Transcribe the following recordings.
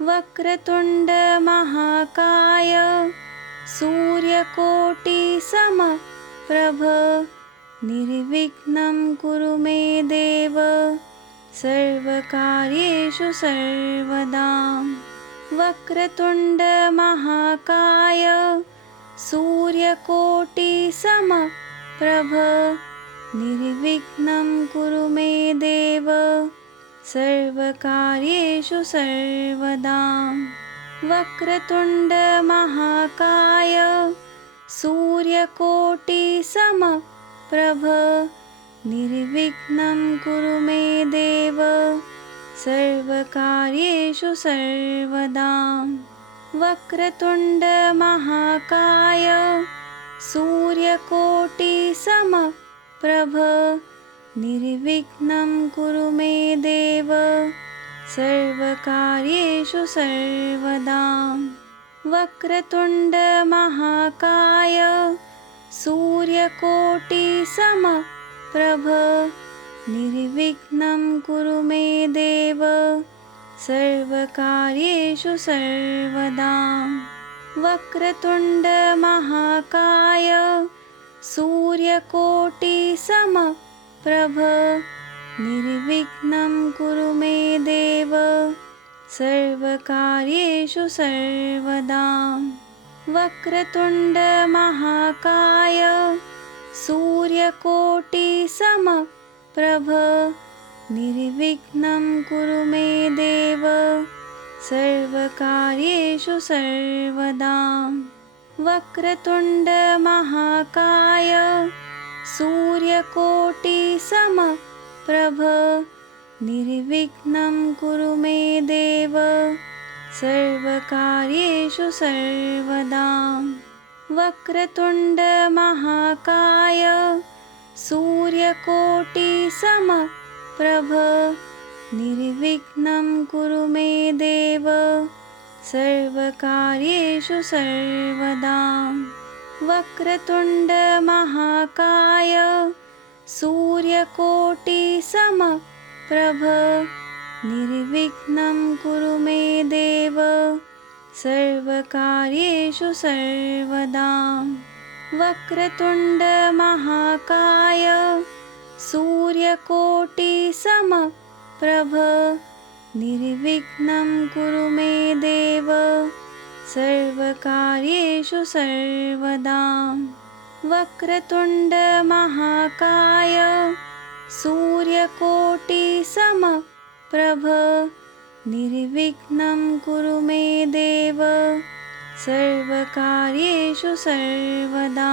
वक्रतुण्ड महाकाय सूर्यकोटि समप्रभ निर्विघ्नं कुरु मे देव सर्वकार्येषु सर्वदा। वक्रतुण्ड महाकाय सूर्यकोटि समप्रभ निर्विघ्नं कुरु मे देव सर्वकार्येषु सर्वदा। वक्रतुण्ड महाकाय सूर्यकोटि समप्रभ निर्विघ्नं कुरु मे देव सर्वकार्येषु सर्वदा। वक्रतुण्ड महाकाय सूर्यकोटि समप्रभ निर्विघ्नं कुरु मे देव सर्वकार्येषु सर्वदा। वक्रतुण्ड महाकाय सूर्यकोटि समप्रभ निर्विघ्नं कुरु मे देव सर्वकार्येषु सर्वदा। वक्रतुण्ड महाकाय सूर्यकोटि समप्रभ निर्विघ्नं कुरु मे देव सर्वकार्येषु सर्वदा। वक्रतुण्ड महाकाय सूर्यकोटि समप्रभ निर्विघ्नं कुरु मे देव सर्वकार्येषु सर्वदा। वक्रतुण्ड महाकाय सूर्यकोटि समप्रभ निर्विघ्नं कुरु मे देव सर्वकार्येषु सर्वदा। वक्रतुण्ड महाकाय सूर्यकोटि समप्रभ निर्विघ्नं कुरु मे देव सर्वकार्येषु सर्वदा। वक्रतुण्ड महाकाय सूर्यकोटि समप्रभ निर्विघ्नं कुरु मे देव सर्वकार्येषु सर्वदा। वक्रतुण्ड महाकाय सूर्यकोटि समप्रभ निर्विघ्नं कुरु मे देव सर्वकार्येषु सर्वदा। वक्रतुण्ड महाकाय सूर्यकोटि समप्रभ निर्विघ्नं कुरु मे देव सर्वकार्येषु सर्वदा।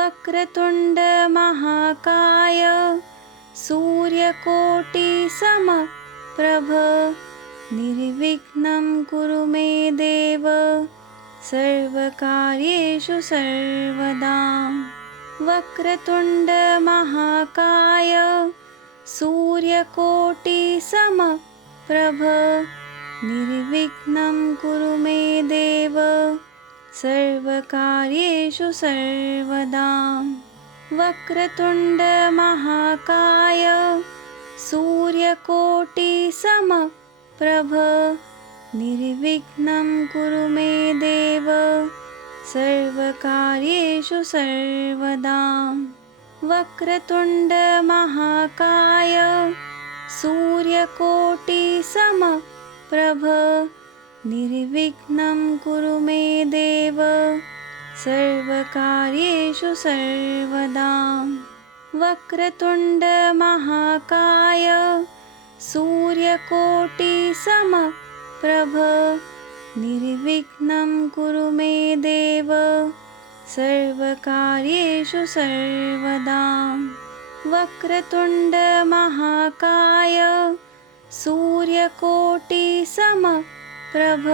वक्रतुण्ड महाकाय सूर्यकोटि समप्रभ निर्विघ्नं कुरु मे देव सर्वकार्येषु सर्वदा। वक्रतुण्ड महाकाय सूर्यकोटि समप्रभ निर्विघ्नं कुरु मे देव सर्वकार्येषु सर्वदा। वक्रतुण्ड महाकाय सूर्यकोटि समप्रभ निर्विघ्नं कुरु मे देव सर्वकार्येषु सर्वदा। वक्रतुण्ड महाकाय सूर्यकोटि समप्रभ निर्विघ्नं कुरु मे देव सर्वकार्येषु सर्वदा। वक्रतुण्ड महाकाय सूर्यकोटि समप्रभ निर्विघ्नं कुरु मे देव सर्वकार्येषु सर्वदा। वक्रतुण्ड महाकाय सूर्यकोटि समप्रभ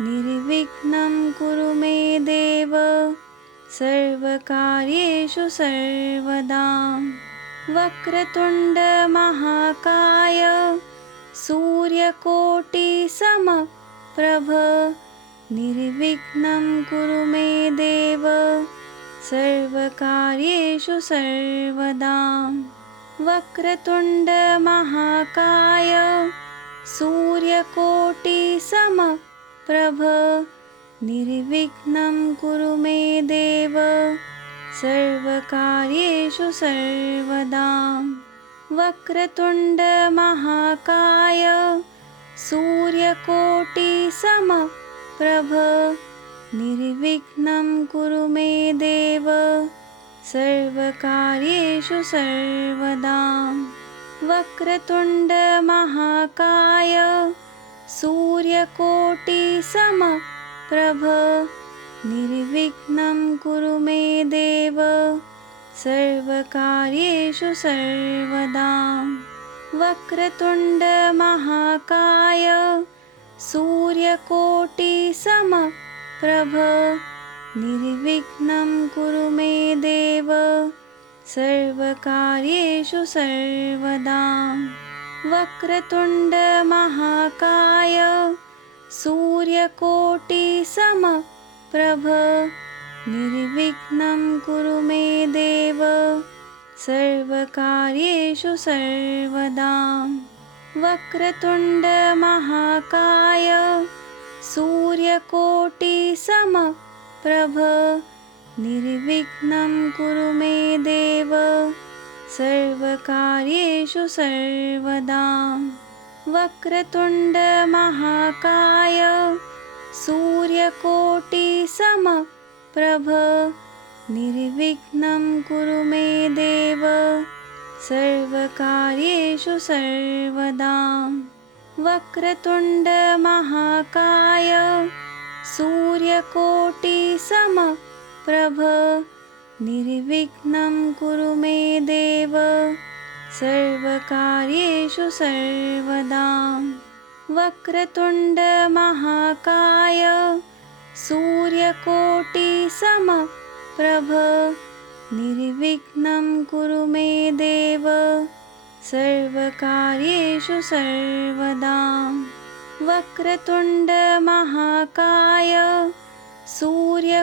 निर्विघ्नं कुरु मे देव सर्वकार्येषु सर्वदा। वक्रतुण्ड महाकाय सूर्यकोटि समप्रभ निर्विघ्नं कुरु मे देव सर्वकार्येषु सर्वदा। वक्रतुण्ड महाकाय सूर्यकोटिसमप्रभ निर्विघ्नं कुरु मे देव सर्वकार्येषु सर्वदा। वक्रतुण्डमहाकाय सूर्यकोटिसमप्रभ निर्विघ्नं कुरु मे देव सर्वकार्येषु सर्वदा। वक्रतुण्डमहाकाय सूर्यकोटिसमप्रभ निर्विघ्नं कुरु मे देव सर्वकार्येषु सर्वदा। वक्रतुण्डमहाकाय सूर्यकोटिसमप्रभ निर्विघ्नं कुरु मे देव सर्वकार्येषु सर्वदा। वक्रतुण्डमहाकाय सूर्यकोटिसमप्रभ निर्विघ्नं कुरु मे देव सर्वकार्येषु सर्वदा। वक्रतुण्डमहाकाय सूर्यकोटिसमप्रभ निर्विघ्नं कुरु मे देव सर्वकार्येषु सर्वदा। वक्रतुण्डमहाकाय सूर्यकोटिसमप्रभ निर्विघ्नं कुरु मे देव सर्वकार्येषु सर्वदा। वक्रतुण्डमहाकाय सूर्यकोटिसमप्रभ निर्विघ्नं कुरु मे देव सर्वकार्येषु सर्वदा। वक्रतुण्डमहाकाय सूर्यकोटिसमप्रभ निर्विघ्नं कुरु मे देव सर्वकार्येषु सर्वदा। वक्रतुण्डमहाकाय सूर्यकोटिसमप्रभ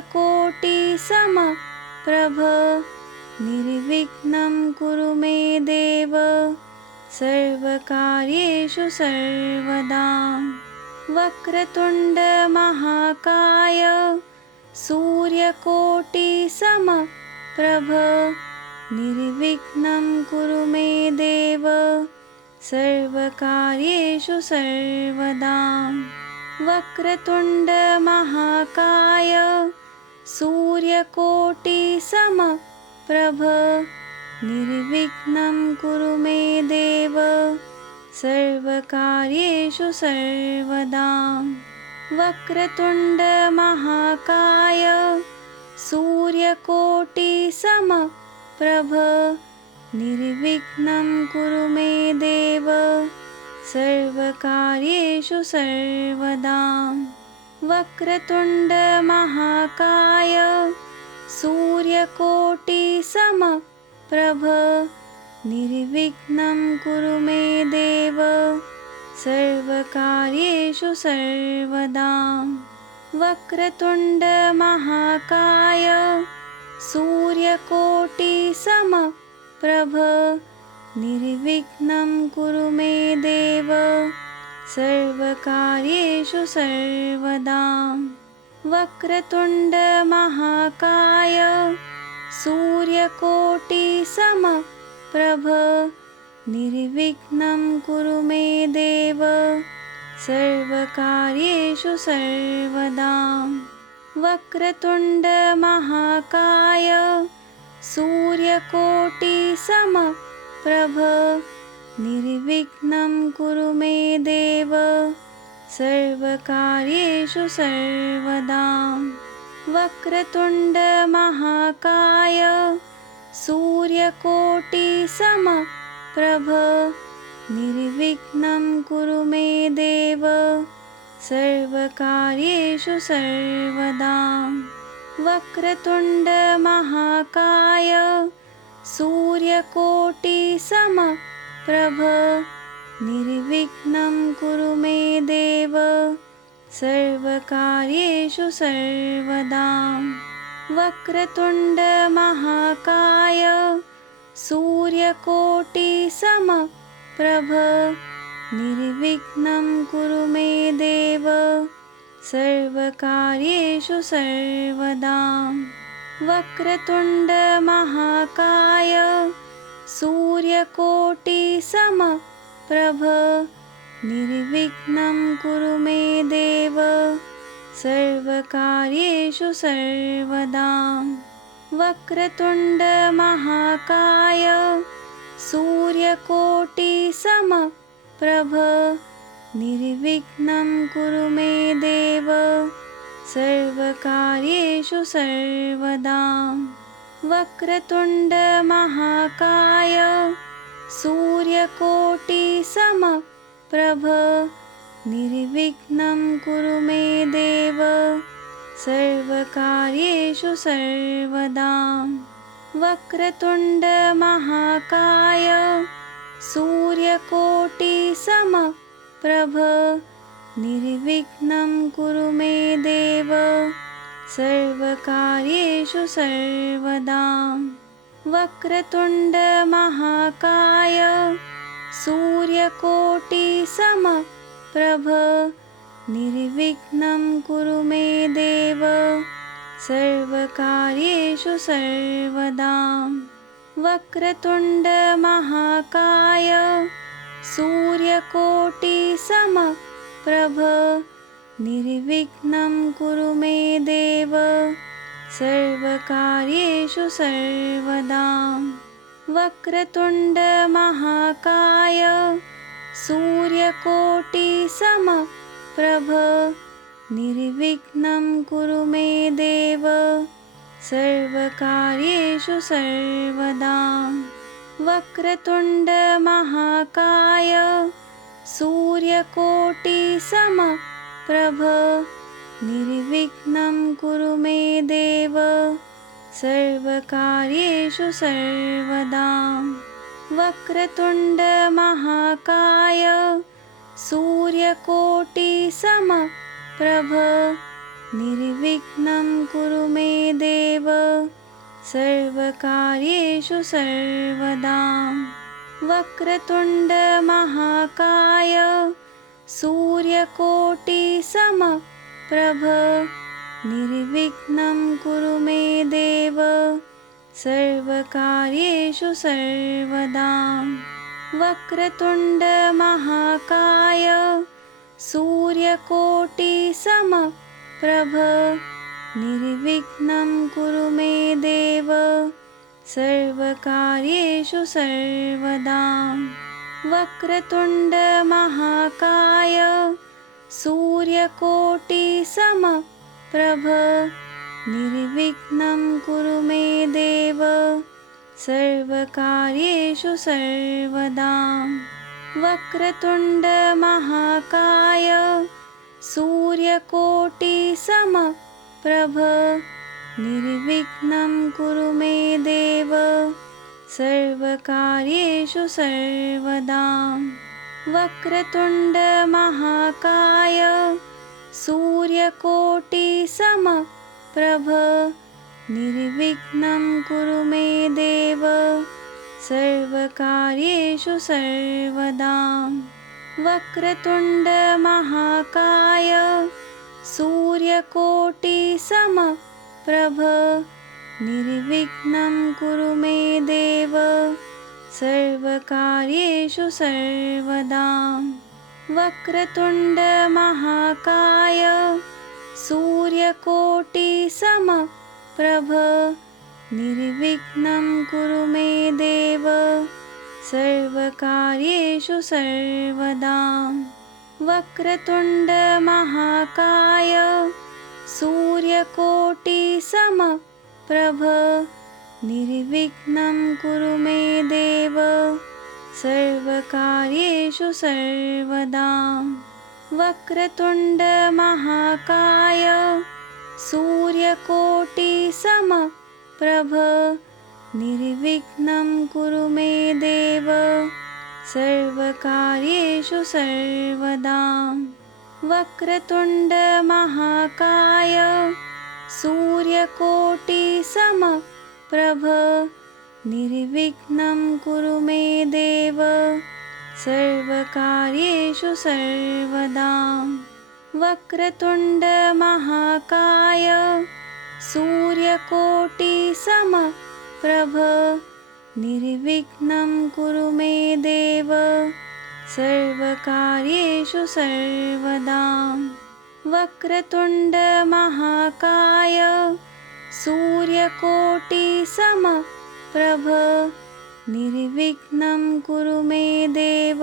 निर्विघ्नं कुरु मे देव सर्वकार्येषु सर्वदा। वक्रतुण्डमहाकाय सूर्यकोटिसमप्रभ निर्विघ्नं कुरु मे देव सर्वकार्येषु सर्वदा। वक्रतुण्डमहाकाय सूर्यकोटिसमप्रभ निर्विघ्नं कुरु मे देव सर्वकार्येषु सर्वदा। वक्रतुण्डमहाकाय सूर्यकोटिसमप्रभ निर्विघ्नं कुरु मे देव सर्वकार्येषु सर्वदा। वक्रतुण्डमहाकाय सूर्यकोटिसमप्रभ निर्विघ्नं कुरु मे देव सर्वकार्येषु सर्वदा। वक्रतुण्डमहाकाय सूर्यकोटिसमप्रभ निर्विघ्नं कुरु मे देव सर्वकार्येषु सर्वदा। वक्रतुण्डमहाकाय सूर्यकोटिसमप्रभ निर्विघ्नं कुरु मे देव सर्वकार्येषु सर्वदा। वक्रतुण्डमहाकाय सूर्यकोटिसमप्रभ निर्विघ्नं कुरु मे देव सर्वकार्येषु सर्वदा। वक्रतुण्डमहाकाय सूर्यकोटिसमप्रभ निर्विघ्नं कुरु मे देव सर्वकार्येषु सर्वदा। वक्रतुण्डमहाकाय सूर्यकोटिसमप्रभ निर्विघ्नं कुरु मे देव सर्वकार्येषु सर्वदा। वक्रतुण्डमहाकाय सूर्यकोटिसमप्रभ निर्विघ्नं कुरु मे देव सर्वकार्येषु सर्वदा। वक्रतुण्डमहाकाय सूर्यकोटिसमप्रभ निर्विघ्नं कुरु मे देव सर्वकार्येषु सर्वदा। वक्रतुण्डमहाकाय सूर्यकोटिसमप्रभ निर्विघ्नं कुरु मे देव सर्वकार्येषु सर्वदा। वक्रतुण्डमहाकाय सूर्यकोटिसमप्रभ निर्विघ्नं कुरु मे देव सर्वकार्येषु सर्वदा। वक्रतुण्डमहाकाय सूर्यकोटिसमप्रभ निर्विघ्नं कुरु मे देव सर्वकार्येषु सर्वदा। वक्रतुण्डमहाकाय सूर्यकोटिसमप्रभ निर्विघ्नं कुरु मे देव सर्वकार्येषु सर्वदा। वक्रतुण्डमहाकाय सूर्यकोटिसमप्रभ निर्विघ्नं कुरु मे देव सर्वकार्येषु सर्वदा। वक्रतुण्डमहाकाय सूर्यकोटिसमप्रभ निर्विघ्नं कुरु मे देव सर्वकार्येषु सर्वदा। वक्रतुण्डमहाकाय सूर्यकोटिसमप्रभ निर्विघ्नं कुरु मे देव सर्वकार्येषु सर्वदा। वक्रतुण्डमहाकाय सूर्यकोटिसमप्रभ निर्विघ्नं कुरु मे देव सर्वकार्येषु सर्वदा। वक्रतुण्डमहाकाय सूर्यकोटिसमप्रभ निर्विघ्नं कुरु मे देव सर्वकार्येषु सर्वदा। वक्रतुण्डमहाकाय सूर्यकोटिसमप्रभ निर्विघ्नं कुरु मे देव सर्वकार्येषु सर्वदा। वक्रतुण्डमहाकाय सूर्यकोटिसमप्रभ निर्विघ्नं कुरु मे देव सर्वकार्येषु सर्वदा। वक्रतुण्डमहाकाय सूर्यकोटिसमप्रभ निर्विघ्नं कुरु मे देव सर्वकार्येषु सर्वदा। वक्रतुण्डमहाकाय सूर्यकोटिसमप्रभ निर्विघ्नं कुरु मे देव सर्वकार्येषु सर्वदा। वक्रतुण्डमहाकाय सूर्यकोटिसमप्रभ निर्विघ्नं कुरु मे देव सर्वकार्येषु सर्वदा। वक्रतुण्डमहाकाय सूर्यकोटिसमप्रभ निर्विघ्नं कुरु मे देव सर्वकार्येषु सर्वदा। वक्रतुण्डमहाकाय सूर्यकोटिसमप्रभ निर्विघ्नं कुरु मे देव सर्वकार्येषु सर्वदा। वक्रतुण्डमहाकाय सूर्यकोटिसमप्रभ निर्विघ्नं कुरु मे देव सर्वकार्येषु सर्वदा। वक्रतुण्डमहाकाय सूर्यकोटिसमप्रभ निर्विघ्नं कुरु मे देव सर्वकार्येषु सर्वदा। वक्रतुण्डमहाकाय सूर्यकोटिसमप्रभ निर्विघ्नं कुरु मे देव सर्वकार्येषु सर्वदा। वक्रतुण्डमहाकाय सूर्यकोटिसमप्रभ निर्विघ्नं कुरु मे देव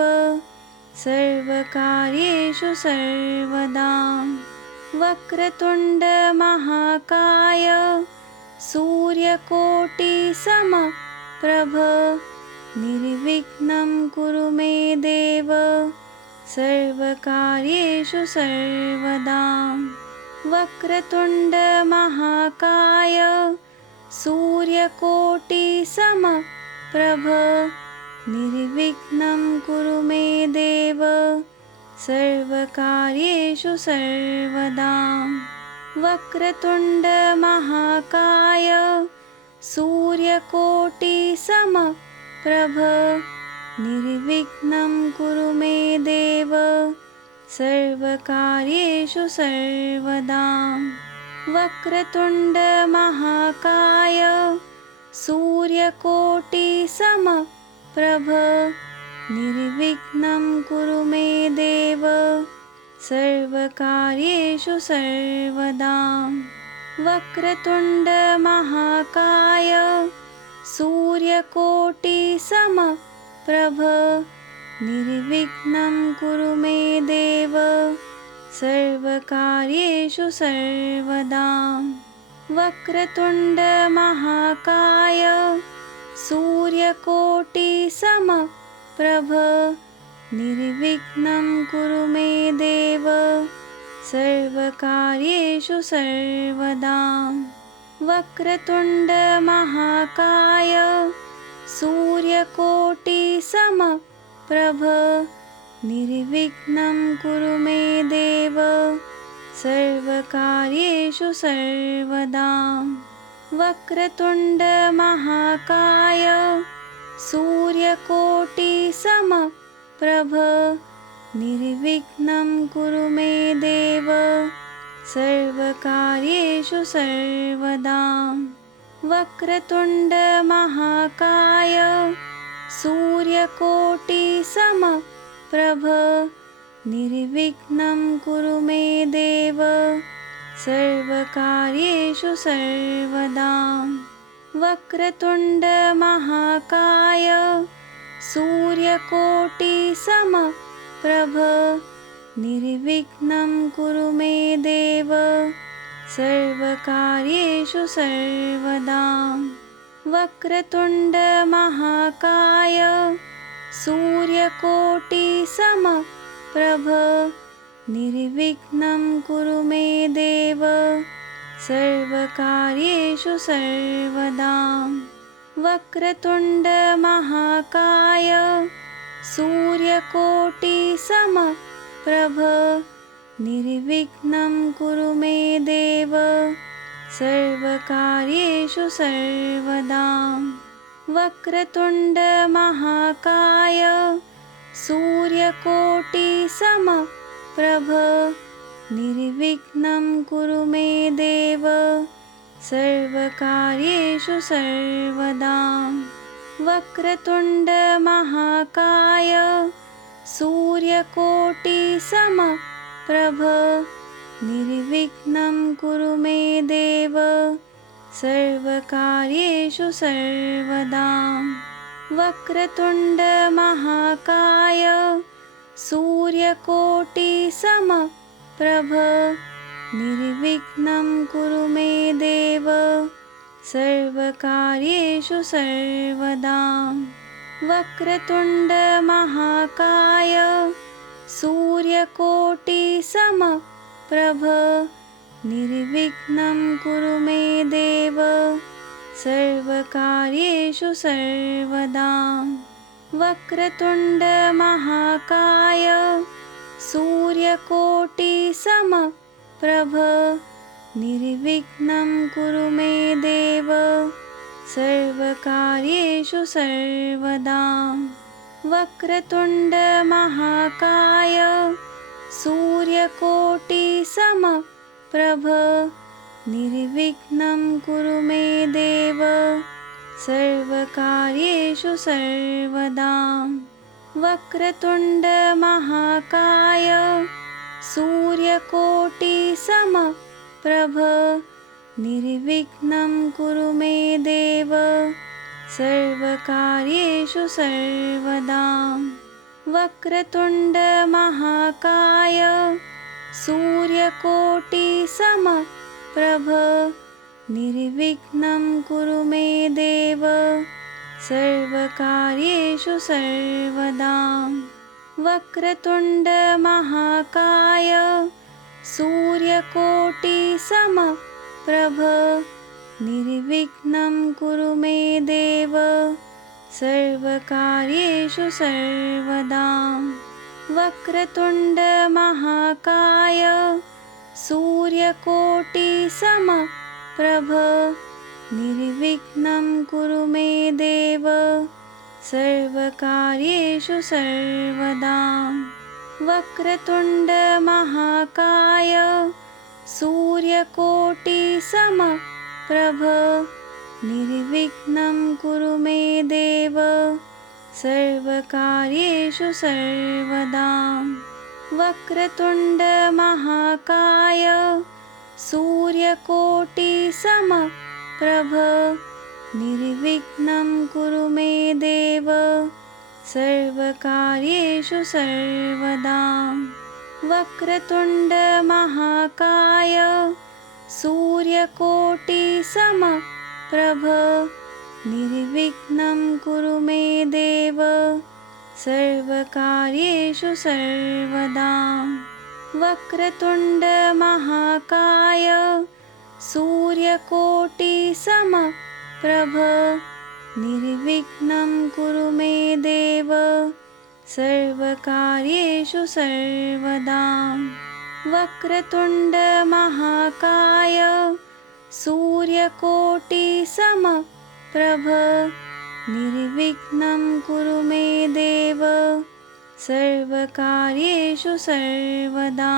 सर्वकार्येषु सर्वदा। वक्रतुण्डमहाकाय सूर्यकोटिसमप्रभ निर्विघ्नं कुरु मे देव सर्वकार्येषु सर्वदा। वक्रतुण्डमहाकाय सूर्यकोटिसमप्रभ निर्विघ्नं कुरु मे देव सर्वकार्येषु सर्वदा। वक्रतुण्डमहाकाय सूर्यकोटिसमप्रभ निर्विघ्नं कुरु मे देव सर्वकार्येषु सर्वदा। वक्रतुण्डमहाकाय सूर्यकोटिसमप्रभ निर्विघ्नं कुरु मे देव सर्वकार्येषु सर्वदा। वक्रतुण्डमहाकाय सूर्यकोटिसमप्रभ निर्विघ्नं कुरु मे देव सर्वकार्येषु सर्वदा। वक्रतुण्डमहाकाय सूर्यकोटिसमप्रभ निर्विघ्नं कुरु मे देव सर्वकार्येषु सर्वदा। वक्रतुण्डमहाकाय सूर्यकोटिसमप्रभ निर्विघ्नं कुरु मे देव सर्वकार्येषु सर्वदा। वक्रतुण्डमहाकाय सूर्यकोटिसमप्रभ निर्विघ्नं कुरु मे देव सर्वकार्येषु सर्वदा। वक्रतुण्डमहाकाय सूर्यकोटिसमप्रभ निर्विघ्नं कुरु मे देव सर्वकार्येषु सर्वदा। वक्रतुण्डमहाकाय सूर्यकोटिसमप्रभ निर्विघ्नं कुरु मे देव सर्वकार्येषु सर्वदा। वक्रतुण्डमहाकाय सूर्यकोटिसमप्रभ निर्विघ्नं कुरु मे देव सर्वकार्येषु सर्वदा। वक्रतुण्डमहाकाय सूर्यकोटिसमप्रभ निर्विघ्नं कुरु मे देव सर्वकार्येषु सर्वदा। वक्रतुण्डमहाकाय सूर्यकोटिसमप्रभ निर्विघ्नं कुरु मे देव सर्वकार्येषु सर्वदा। वक्रतुण्डमहाकाय सूर्यकोटिसमप्रभ निर्विघ्नं कुरु मे देव सर्वकार्येषु सर्वदा। वक्रतुण्डमहाकाय सूर्यकोटिसमप्रभ निर्विघ्नं कुरु मे देव सर्वकार्येषु सर्वदा। वक्रतुण्डमहाकाय सूर्यकोटिसमप्रभ निर्विघ्नं कुरु मे देव सर्वकार्येषु सर्वदा। वक्रतुण्डमहाकाय सूर्यकोटिसमप्रभ निर्विघ्नं कुरु मे देव सर्वकार्येषु सर्वदा। वक्रतुण्ड महाकाय सूर्यकोटिसमप्रभ निर्विघ्नं कुरु मे देव सर्वकार्येषु सर्वदा। वक्रतुण्ड महाकाय सूर्यकोटिसमप्रभ निर्विघ्नं कुरु मे देव सर्वकार्येषु सर्वदा। वक्रतुण्ड महाकाय सूर्यकोटिसमप्रभ निर्विघ्नं कुरु मे देव सर्वकार्येषु सर्वदा। वक्रतुण्ड महाकाय सूर्यकोटिसमप्रभ निर्विघ्नं कुरु मे देव सर्वकार्येषु सर्वदा। वक्रतुण्ड महाकाय सूर्यकोटिसमप्रभ निर्विघ्नं कुरु मे देव सर्वकार्येषु सर्वदा। वक्रतुण्ड महाकाय सूर्यकोटिसमप्रभ निर्विघ्नं कुरु मे देव सर्वकार्येषु सर्वदा। वक्रतुण्ड महाकाय सूर्यकोटिसमप्रभ निर्विघ्नं कुरु मे देव सर्वकार्येषु सर्वदा। वक्रतुण्ड महाकाय सूर्यकोटिसमप्रभ निर्विघ्नं कुरु मे देव सर्वकार्येषु सर्वदा। वक्रतुण्ड महाकाय सूर्यकोटिसमप्रभ निर्विघ्नं कुरु मे देव सर्वकार्येषु सर्वदा। वक्रतुण्ड महाकाय सूर्यकोटिसमप्रभ निर्विघ्नं कुरु मे देव सर्वकार्येषु सर्वदा।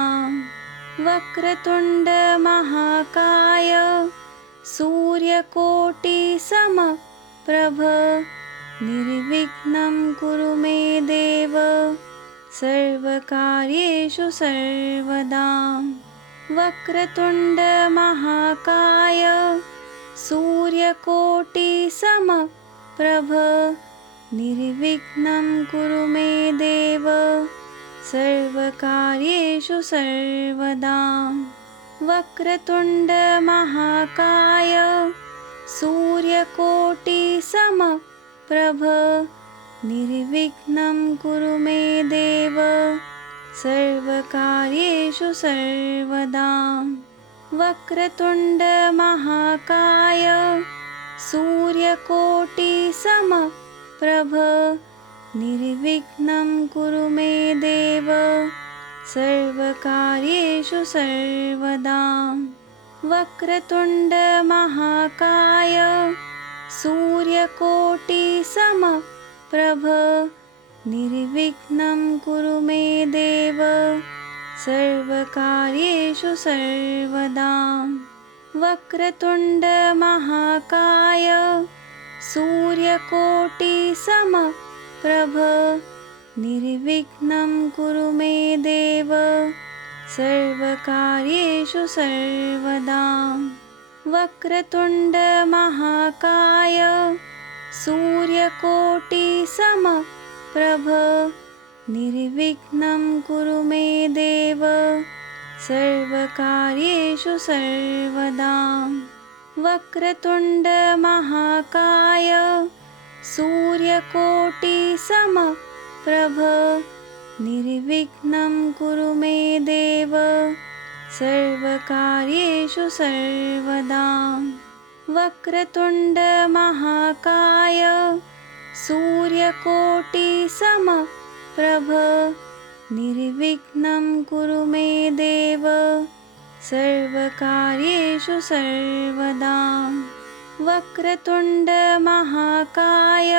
वक्रतुण्ड महाकाय सूर्यकोटिसमप्रभ निर्विघ्नं कुरु मे देव सर्वकार्येषु सर्वदा। वक्रतुण्ड महाकाय सूर्यकोटिसमप्रभ निर्विघ्नं कुरु मे देव सर्वकार्येषु सर्वदा। वक्रतुण्ड महाकाय सूर्यकोटिसमप्रभ निर्विघ्नं कुरु मे देव सर्वकार्येषु सर्वदा। वक्रतुण्ड महाकाय सूर्यकोटिसमप्रभ निर्विघ्नं कुरु मे देव सर्वकार्येषु सर्वदा। वक्रतुण्ड महाकाय सूर्यकोटिसमप्रभ निर्विघ्नं कुरु मे देव सर्वकार्येषु सर्वदा। वक्रतुण्ड महाकाय सूर्यकोटिसमप्रभ निर्विघ्नं कुरु मे देव सर्वकार्येषु सर्वदा। वक्रतुण्ड महाकाय सूर्यकोटिसमप्रभ निर्विघ्नं कुरु मे देव सर्वकार्येषु सर्वदा। वक्रतुण्ड महाकाय सूर्यकोटिसमप्रभ निर्विघ्नं कुरु मे देव सर्वकार्येषु सर्वदा। वक्रतुण्ड महाकाय सूर्यकोटिसमप्रभ निर्विघ्नं कुरु मे देव सर्वकार्येषु सर्वदा। वक्रतुण्ड महाकाय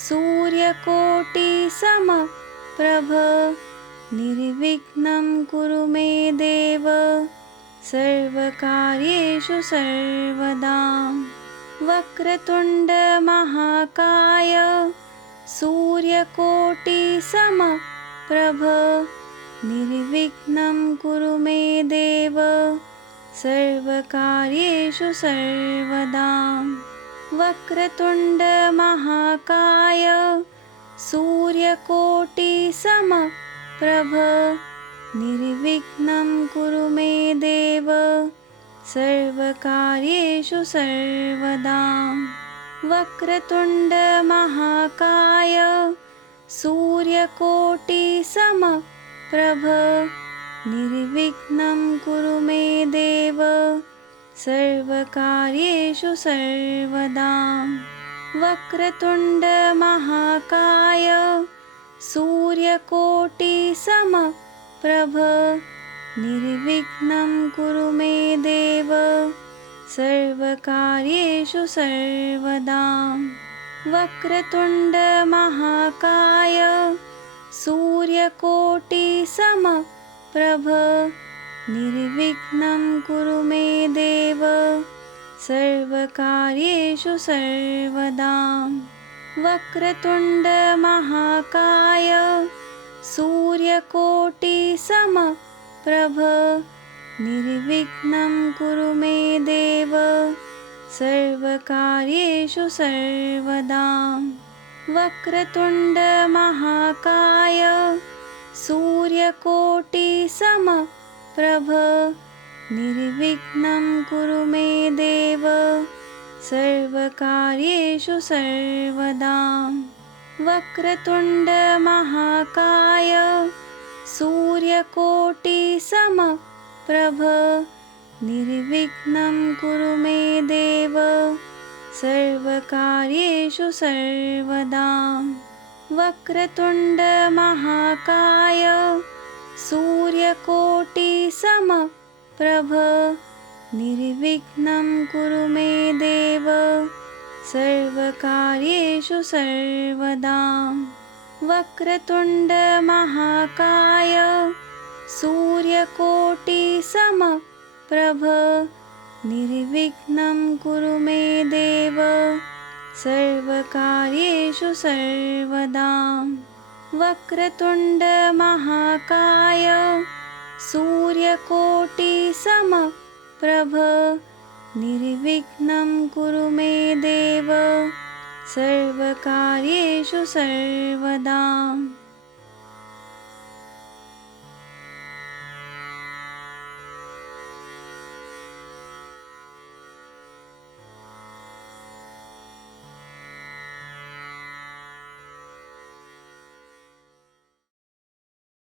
सूर्यकोटिसमप्रभ निर्विघ्नं कुरु मे देव सर्वकार्येषु सर्वदा। वक्रतुण्डमहाकाय सूर्यकोटिसमप्रभ निर्विघ्नं कुरु मे देव सर्वकार्येषु सर्वदा। वक्रतुण्डमहाकाय सूर्यकोटिसमप्रभ निर्विघ्नं कुरु मे देव सर्वकार्येषु सर्वदा। वक्रतुण्डमहाकाय सूर्यकोटिसमप्रभ निर्विघ्नं कुरु मे देव सर्वकार्येषु सर्वदा। वक्रतुण्डमहाकाय सूर्यकोटिसमप्रभ निर्विघ्नं कुरु मे देव सर्वकार्येषु सर्वदा। वक्रतुण्डमहाकाय सूर्यकोटिसमप्रभ निर्विघ्नं कुरु मे देव सर्वकार्येषु सर्वदा। वक्रतुण्डमहाकाय सूर्यकोटिसमप्रभ निर्विघ्नं कुरु मे देव सर्वकार्येषु सर्वदा। वक्रतुण्डमहाकाय सूर्यकोटिसमप्रभ निर्विघ्नं कुरु मे देव सर्वकार्येषु सर्वदा। वक्रतुण्डमहाकाय सूर्यकोटिसमप्रभ निर्विघ्नं कुरु मे देव सर्वकार्येषु सर्वदा। वक्रतुण्डमहाकाय सूर्यकोटिसमप्रभ निर्विघ्नं कुरु मे देव सर्वकार्येषु सर्वदा। वक्रतुण्डमहाकाय सूर्यकोटिसमप्रभ निर्विघ्नं कुरु मे देव सर्वकार्येषु सर्वदा। वक्रतुण्डमहाकाय सूर्यकोटिसमप्रभ निर्विघ्नं कुरु मे देव सर्वकार्येषु सर्वदा।